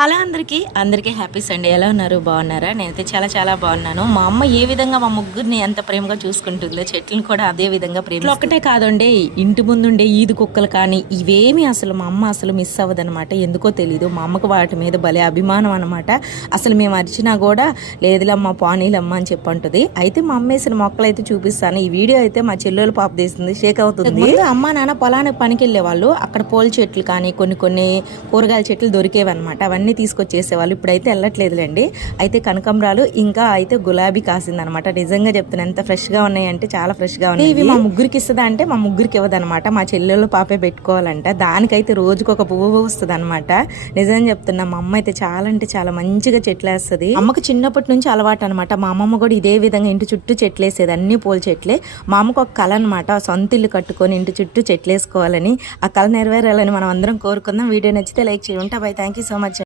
Hello అందరికీ happy Sunday. ఎలా ఉన్నారు? బాగున్నారా? నేనైతే చాలా చాలా బాగున్నాను. మా అమ్మ ఏ విధంగా మా ముగ్గురిని ఎంత ప్రేమగా చూసుకుంటుందో చెట్లను కూడా అదే విధంగా ప్రేమ. ఒకటే కాదండి, ఇంటి ముందుండే ఈదు కుక్కలు కానీ ఇవేమి అసలు మా అమ్మ అసలు మిస్ అవ్వదనమాట. ఎందుకో తెలీదు, మా అమ్మకు వాటి మీద భలే అభిమానం అనమాట. అసలు మేము అరిచినా కూడా లేదులమ్మ పానీలమ్మ అని చెప్పంటుంది. అయితే మా అమ్మ వేసిన మొక్కలు అయితే చూపిస్తాను. ఈ వీడియో అయితే మా చెల్లెలు పాప తీస్తుంది, షేక్ అవుతుంది. అమ్మ నాన్న పొలానికి పనికి వెళ్ళే వాళ్ళు, అక్కడ పూల చెట్లు కానీ కొన్ని కూరగాయల చెట్లు దొరికేవన్నమాట. అవన్నీ తీసుకొచ్చేసేవాళ్ళు. ఇప్పుడైతే వెళ్ళట్లేదులేండి. అయితే కనకంబరాలు ఇంకా అయితే గులాబీ కాసిందనమాట. నిజంగా చెప్తున్నా, ఎంత ఫ్రెష్ గా ఉన్నాయంటే చాలా ఫ్రెష్ గా ఉన్నాయి. ఇవి మా ముగ్గురికి ఇస్తుందా అంటే మా ముగ్గురికి ఇవ్వదనమాట. మా చెల్లెళ్ళు పాపే పెట్టుకోవాలంట. దానికైతే రోజుకి ఒక పువ్వు వస్తుంది అనమాట. నిజంగా చెప్తున్నా, మా అమ్మ అయితే చాలా అంటే చాలా మంచిగా చెట్లు వేస్తుంది. అమ్మకు చిన్నప్పటి నుంచి అలవాటు అనమాట. మా అమ్మమ్మ కూడా ఇదే విధంగా ఇంటి చుట్టూ చెట్లు వేసేది, అన్ని పూల చెట్లే. మా అమ్మకు ఒక కళ అనమాట, సొంత ఇల్లు కట్టుకొని ఇంటి చుట్టూ చెట్లు వేసుకోవాలని. ఆ కళ నెరవేరాలని మనం అందరం కోరుకుందాం. వీడియో నచ్చితే లైక్ చేయండి. By, thank you so much.